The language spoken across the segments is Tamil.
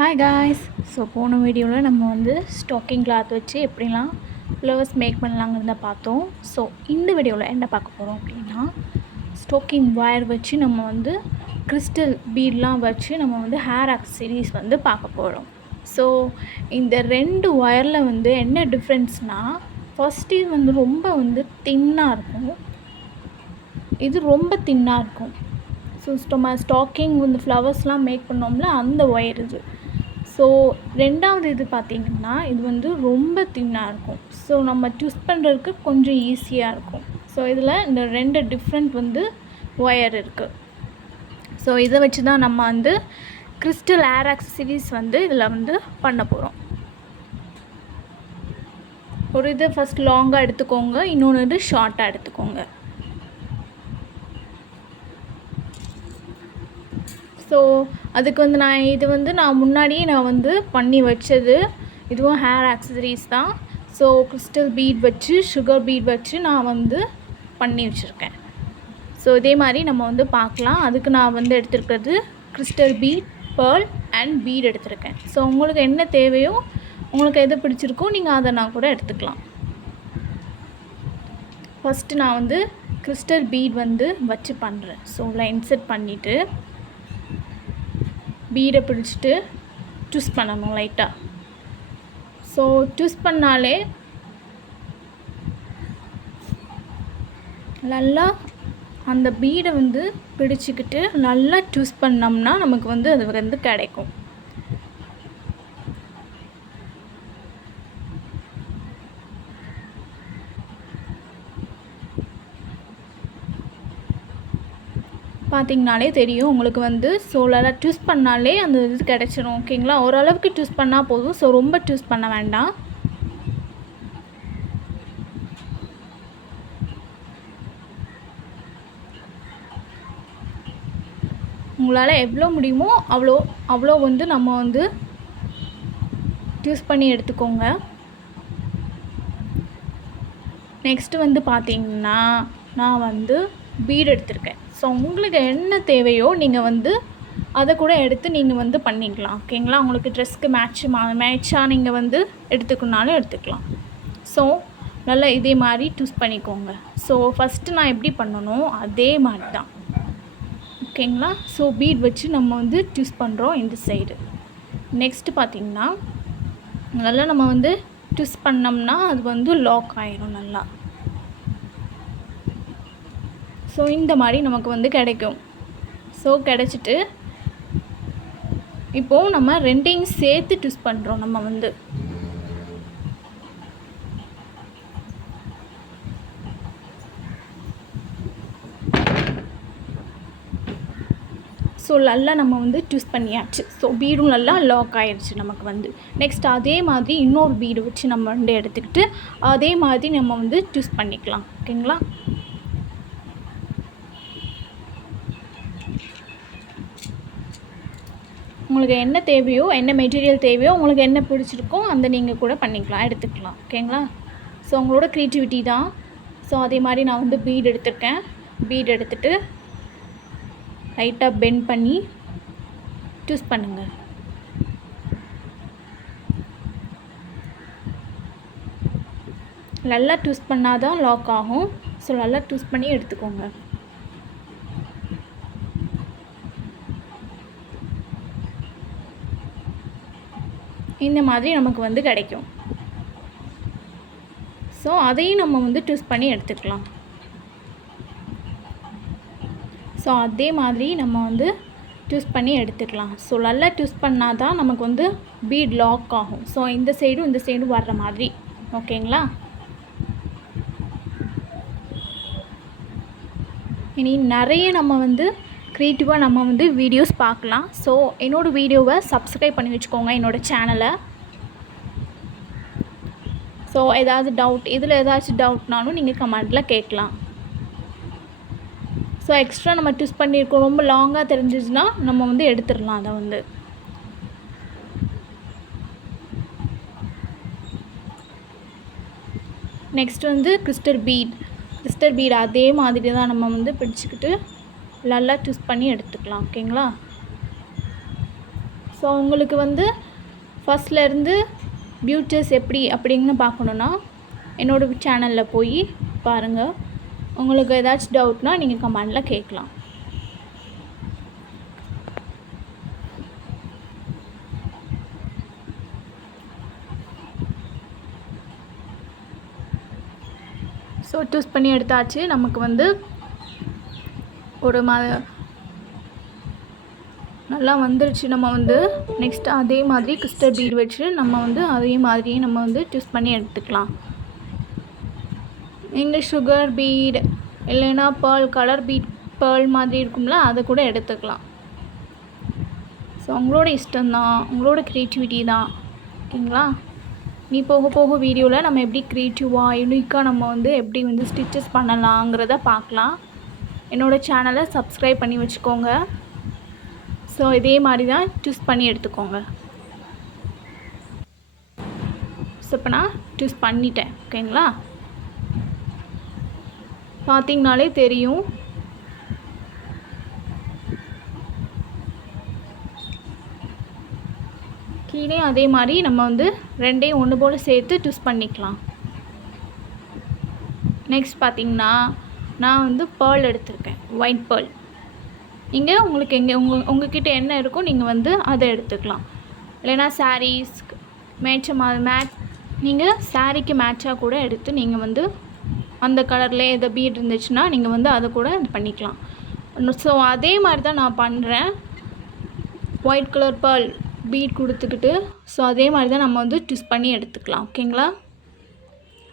Hi guys. ஸோ போன வீடியோவில் நம்ம வந்து ஸ்டாக்கிங் கிளாத் வச்சு எப்படிலாம் ஃப்ளவர்ஸ் மேக் பண்ணலாங்கிறத பார்த்தோம். ஸோ இந்த வீடியோவில் என்ன பார்க்க போகிறோம் அப்படின்னா, ஸ்டாக்கிங் ஒயர் வச்சு நம்ம வந்து கிறிஸ்டல் பீட்லாம் வச்சு நம்ம வந்து ஹேர் ஆக்சசரிஸ் வந்து பார்க்க போகிறோம். ஸோ இந்த ரெண்டு ஒயரில் வந்து என்ன டிஃப்ரென்ஸ்னால், ஃபஸ்ட்டு இது வந்து ரொம்ப வந்து தின்னாக இருக்கும், இது ரொம்ப தின்னாக இருக்கும். ஸோ நம்ம ஸ்டாக்கிங் வந்து ஃப்ளவர்ஸ்லாம் மேக் பண்ணோம்ல, அந்த ஒயர் இது. ஸோ ரெண்டாவது இது பார்த்திங்கன்னா, இது வந்து ரொம்ப தின்னாக இருக்கும். ஸோ நம்ம ட்விஸ்ட் பண்ணுறதுக்கு கொஞ்சம் ஈஸியாக இருக்கும். ஸோ இதில் இந்த ரெண்டு டிஃப்ரெண்ட் வந்து ஒயர் இருக்குது. ஸோ இதை வச்சு தான் நம்ம வந்து கிறிஸ்டல் ஹேர் ஆக்சசரிஸ் வந்து இதில் வந்து பண்ண போகிறோம். ஒரு இது ஃபஸ்ட் லாங்காக எடுத்துக்கோங்க, இன்னொன்று இது ஷார்ட்டாக எடுத்துக்கோங்க. ஸோ அதுக்கு வந்து நான் முன்னாடியே வந்து பண்ணி வச்சது. இதுவும் ஹேர் ஆக்சசரிஸ் தான். ஸோ கிறிஸ்டல் பீட் வச்சு, சுகர் பீட் வச்சு நான் வந்து பண்ணி வச்சுருக்கேன். ஸோ இதே மாதிரி நம்ம வந்து பார்க்கலாம். அதுக்கு நான் வந்து எடுத்துருக்கிறது crystal bead, pearl and bead எடுத்திருக்கேன். ஸோ உங்களுக்கு என்ன தேவையோ, உங்களுக்கு எது பிடிச்சிருக்கோ நீங்கள் அதை நான் கூட எடுத்துக்கலாம். ஃபஸ்ட்டு நான் வந்து கிறிஸ்டல் பீட் வந்து வச்சு பண்ணுறேன். ஸோ இன்செர்ட் பண்ணிவிட்டு பீடை பிடிச்சிட்டு ட்விஸ்ட் பண்ணணும் லைட்டாக. ஸோ ட்விஸ்ட் பண்ணாலே நல்லா அந்த பீடை வந்து பிடிச்சிக்கிட்டு நல்லா ட்விஸ்ட் பண்ணோம்னா நமக்கு வந்து அது வந்து கிடைக்கும். பார்த்திங்கனாலே தெரியும் உங்களுக்கு வந்து. ஸோ நல்லா ட்விஸ்ட் பண்ணாலே அந்த இது கிடச்சிரும். ஓகேங்களா, ஓரளவுக்கு ட்விஸ்ட் பண்ணால் போதும். ஸோ ரொம்ப ட்விஸ்ட் பண்ண வேண்டாம். உங்களால் எவ்வளோ முடியுமோ அவ்வளோ வந்து நம்ம வந்து ட்விஸ்ட் பண்ணி எடுத்துக்கோங்க. நெக்ஸ்ட்டு வந்து பார்த்திங்கன்னா, நான் வந்து பீட் எடுத்திருக்கேன். ஸோ உங்களுக்கு என்ன தேவையோ நீங்கள் வந்து அதை கூட எடுத்து நீங்கள் வந்து பண்ணிக்கலாம். ஓகேங்களா, உங்களுக்கு ட்ரெஸ்க்கு மேட்சாக நீங்கள் வந்து எடுத்துக்கணுனாலும் எடுத்துக்கலாம். ஸோ நல்லா இதே மாதிரி ட்விஸ்ட் பண்ணிக்கோங்க. ஸோ ஃபஸ்ட்டு நான் எப்படி பண்ணணும் அதே மாதிரி தான். ஓகேங்களா, ஸோ பீட் வச்சு நம்ம வந்து ட்விஸ்ட் பண்ணுறோம் இந்த சைடு. நெக்ஸ்ட்டு பார்த்திங்கன்னா, நல்லா நம்ம வந்து ட்விஸ்ட் பண்ணோம்னா அது வந்து லாக் ஆயிரும் நல்லா. ஸோ இந்த மாதிரி நமக்கு வந்து கிடைக்கும். ஸோ கிடச்சிட்டு இப்போது நம்ம ரெண்டையும் சேர்த்து ட்விஸ்ட் பண்ணுறோம் நம்ம வந்து. ஸோ நல்லா நம்ம வந்து ட்விஸ்ட் பண்ணியாச்சு. ஸோ பீடும் நல்லா லாக் ஆகிடுச்சு நமக்கு வந்து. நெக்ஸ்ட் அதே மாதிரி இன்னொரு பீடு வச்சு நம்ம வந்து எடுத்துக்கிட்டு அதே மாதிரி நம்ம வந்து ட்விஸ்ட் பண்ணிக்கலாம். ஓகேங்களா, உங்களுக்கு என்ன தேவையோ, என்ன மெட்டீரியல் தேவையோ, உங்களுக்கு என்ன பிடிச்சிருக்கோ அந்த நீங்கள் கூட பண்ணிக்கலாம், எடுத்துக்கலாம். ஓகேங்களா, ஸோ உங்களோட க்ரியேட்டிவிட்டி தான். ஸோ அதே மாதிரி நான் வந்து பீட் எடுத்திருக்கேன். பீட் எடுத்துகிட்டு லைட்டாக பெண்ட் பண்ணி ட்விஸ்ட் பண்ணுங்கள். நல்லா ட்விஸ்ட் பண்ணால் தான் லாக் ஆகும். ஸோ நல்லா ட்விஸ்ட் பண்ணி எடுத்துக்கோங்க. இந்த மாதிரி நமக்கு வந்து கிடைக்கும். ஸோ அதையும் நம்ம வந்து ட்விஸ்ட் பண்ணி எடுத்துக்கலாம். ஸோ அதே மாதிரி நம்ம வந்து ட்விஸ்ட் பண்ணி எடுத்துக்கலாம். ஸோ நல்லா ட்விஸ்ட் பண்ணால் தான் நமக்கு வந்து பீட் லாக் ஆகும். ஸோ இந்த சைடும் வர்ற மாதிரி. ஓகேங்களா, இனி நிறைய நம்ம வந்து க்ரியேட்டிவாக நம்ம வந்து வீடியோஸ் பார்க்கலாம். ஸோ என்னோடய வீடியோவை சப்ஸ்கிரைப் பண்ணி வச்சுக்கோங்க, என்னோடய சேனலை. ஸோ ஏதாவது டவுட், இதில் ஏதாச்சும் டவுட்னாலும் நீங்கள் கமெண்ட்டில் கேட்கலாம். ஸோ எக்ஸ்ட்ரா நம்ம ட்விஸ்ட் பண்ணியிருக்கோம், ரொம்ப லாங்காக தெரிஞ்சிச்சுன்னா நம்ம வந்து எடுத்துடலாம் அதை வந்து. நெக்ஸ்ட் வந்து கிறிஸ்டல் பீட் அதே மாதிரி தான் நம்ம வந்து பிடிச்சிக்கிட்டு நல்லா ட்விஸ்ட் பண்ணி எடுத்துக்கலாம். ஓகேங்களா, ஸோ உங்களுக்கு வந்து ஃபஸ்ட்லேருந்து பியூட்டிஸ் எப்படி அப்படிங்கன்னு பார்க்கணுன்னா என்னோடய சேனலில் போய் பாருங்கள். உங்களுக்கு ஏதாச்சும் டவுட்னால் நீங்கள் கமெண்டில் கேட்கலாம். ஸோ ட்விஸ்ட் பண்ணி எடுத்தாச்சு. நமக்கு வந்து ஒரு நல்லா வந்துருச்சு. நம்ம வந்து நெக்ஸ்ட் அதே மாதிரி கிறிஸ்டல் பீட் வச்சு நம்ம வந்து அதே மாதிரியே நம்ம வந்து ட்விஸ்ட் பண்ணி எடுத்துக்கலாம். இங்கே சுகர் பீட் இல்லைன்னா பேர்ல் கலர் பீட் பேர்ல் மாதிரி இருக்கும்ல, அதை கூட எடுத்துக்கலாம். ஸோ உங்களோட இஷ்டம்தான், உங்களோட க்ரியேட்டிவிட்டி தான். ஓகேங்களா? நீ போக போக வீடியோவில் நம்ம எப்படி க்ரியேட்டிவாக யூனிக்காக நம்ம வந்து எப்படி வந்து ஸ்டிச்சஸ் பண்ணலாங்கிறத பார்க்கலாம். என்னோடய சேனலை சப்ஸ்கிரைப் பண்ணி வச்சுக்கோங்க. ஸோ இதே மாதிரி தான் ட்விஸ்ட் பண்ணி எடுத்துக்கோங்க. ஸோ இப்போ நான் ட்விஸ்ட் பண்ணிட்டேன். ஓகேங்களா? பார்த்திங்கனாலே தெரியும். கீழே அதே மாதிரி நம்ம வந்து ரெண்டையும் ஒன்று போல் சேர்த்து ட்விஸ்ட் பண்ணிக்கலாம். நெக்ஸ்ட் பார்த்திங்கன்னா நான் வந்து பேர்ல் எடுத்திருக்கேன், ஒயிட் பேர்ல். இங்கே உங்களுக்கு உங்ககிட்ட என்ன இருக்கோ நீங்கள் வந்து அதை எடுத்துக்கலாம். இல்லைனா சாரீஸ் நீங்கள் சாரீக்கு மேட்சாக கூட எடுத்து நீங்கள் வந்து அந்த கலரில் எதை பீட் இருந்துச்சுன்னா நீங்கள் வந்து அதை கூட இது பண்ணிக்கலாம். ஸோ அதே மாதிரி தான் நான் பண்ணுறேன். ஒயிட் கலர் பேர்ல் பீட் கொடுத்துக்கிட்டு ஸோ அதே மாதிரி தான் நம்ம வந்து ட்விஸ்ட் பண்ணி எடுத்துக்கலாம். ஓகேங்களா?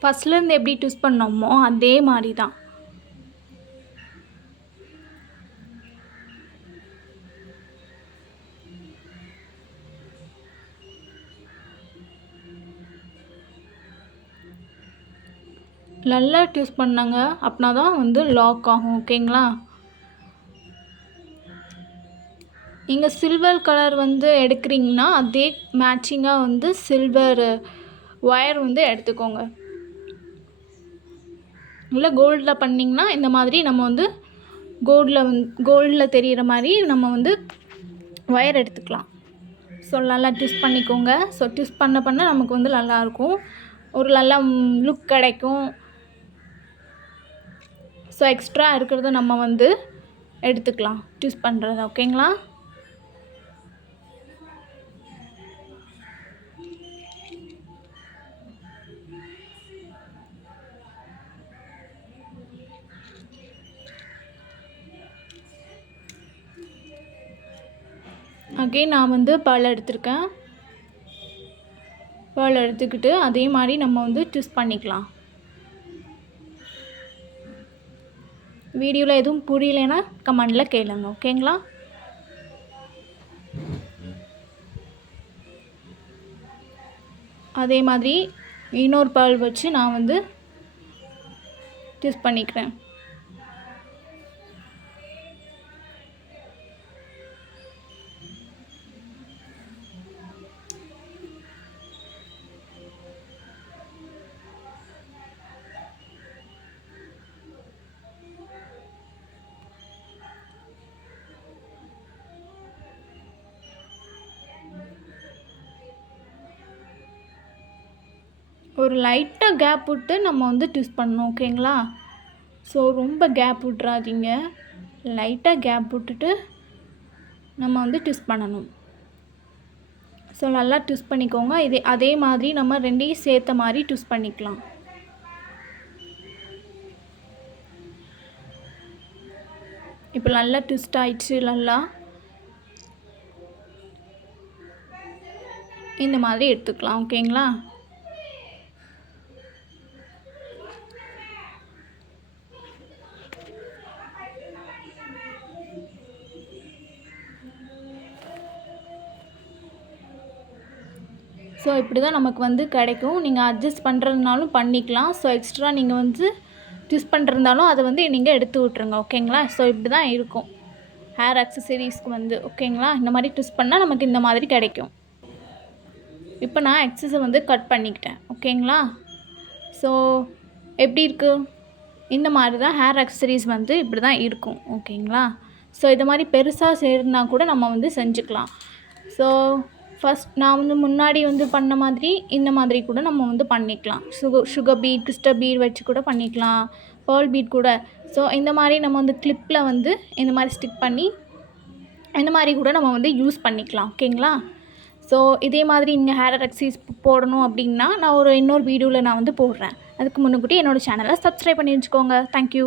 ஃபஸ்ட்லேருந்து எப்படி ட்விஸ்ட் பண்ணோமோ அதே மாதிரி தான். நல்லா ட்விஸ்ட் பண்ணாங்க அப்படின்னா தான் வந்து லாக் ஆகும். ஓகேங்களா? நீங்கள் சில்வர் கலர் வந்து எடுக்கிறீங்கன்னா அதே மேட்சிங்காக வந்து சில்வர் ஒயர் வந்து எடுத்துக்கோங்க. இல்லை கோல்டில் பண்ணிங்கன்னா இந்த மாதிரி நம்ம வந்து கோல்டில் தெரிகிற மாதிரி நம்ம வந்து ஒயர் எடுத்துக்கலாம். ஸோ நல்லா ட்விஸ்ட் பண்ணிக்கோங்க. ஸோ ட்விஸ்ட் பண்ண நமக்கு வந்து நல்லாயிருக்கும், ஒரு நல்ல லுக் கிடைக்கும். ஸோ எக்ஸ்ட்ரா இருக்கிறத நம்ம வந்து எடுத்துக்கலாம் ட்விஸ்ட் பண்ணுறது. ஓகேங்களா? அகைன் நான் வந்து பேர்ல் எடுத்திருக்கேன். பேர்ல் எடுத்துக்கிட்டு அதே மாதிரி நம்ம வந்து ட்விஸ்ட் பண்ணிக்கலாம். வீடியோவில் எதுவும் புரியலைன்னா கமெண்டில் கேளுங்க. ஓகேங்களா? அதே மாதிரி இன்னொரு பேர்ல் வச்சு நான் வந்து ட்விஸ்ட் பண்ணிக்கிறேன். ஒரு லைட்டாக கேப் விட்டு நம்ம வந்து ட்விஸ்ட் பண்ணணும். ஓகேங்களா? ஸோ ரொம்ப கேப் விட்றாதீங்க, லைட்டாக கேப் விட்டுட்டு நம்ம வந்து ட்விஸ்ட் பண்ணணும். ஸோ நல்லா ட்விஸ்ட் பண்ணிக்கோங்க. அதே மாதிரி நம்ம ரெண்டையும் சேர்த்த மாதிரி ட்விஸ்ட் பண்ணிக்கலாம். இப்போ நல்லா ட்விஸ்ட் ஆயிடுச்சு. நல்லா இந்த மாதிரி எடுத்துக்கலாம். ஓகேங்களா? ஸோ இப்படி தான் நமக்கு வந்து கிடைக்கும். நீங்கள் அட்ஜஸ்ட் பண்ணுறதுனாலும் பண்ணிக்கலாம். ஸோ எக்ஸ்ட்ரா நீங்கள் வந்து ட்விஸ்ட் பண்ணுறதுனாலும் அதை வந்து நீங்கள் எடுத்து விட்ருங்க. ஓகேங்களா? ஸோ இப்படி தான் இருக்கும் ஹேர் அக்சசரிஸ்க்கு வந்து. ஓகேங்களா? இந்த மாதிரி ட்விஸ்ட் பண்ணால் நமக்கு இந்த மாதிரி கிடைக்கும். இப்போ நான் எக்ஸஸை வந்து கட் பண்ணிக்கிட்டேன். ஓகேங்களா? ஸோ எப்படி இருக்குது? இந்த மாதிரி தான் ஹேர் அக்சசரிஸ் வந்து இப்படி தான் இருக்கும். ஓகேங்களா? ஸோ இது மாதிரி பெருசாக செய்யறதுனா கூட நம்ம வந்து செஞ்சுக்கலாம். ஸோ ஃபஸ்ட் நான் வந்து முன்னாடி வந்து பண்ண மாதிரி இந்த மாதிரி கூட நம்ம வந்து பண்ணிக்கலாம். சுகர் பீட், கிறிஸ்டல் பீட் வச்சு கூட பண்ணிக்கலாம். பேர்ல் பீட் கூட. ஸோ இந்த மாதிரி நம்ம வந்து கிளிப்பில் வந்து இந்த மாதிரி ஸ்டிக் பண்ணி இந்த மாதிரி கூட நம்ம வந்து யூஸ் பண்ணிக்கலாம். ஓகேங்களா? ஸோ இதே மாதிரி நீங்கள் ஹேர் எக்ஸசைஸ் போடணும் அப்படின்னா நான் இன்னொரு வீடியோவில் நான் வந்து போடுறேன். அதுக்கு முன்னுக்கூட்டி என்னோடய சேனலை சப்ஸ்கிரைப் பண்ணி வச்சுக்கோங்க. தேங்க்யூ.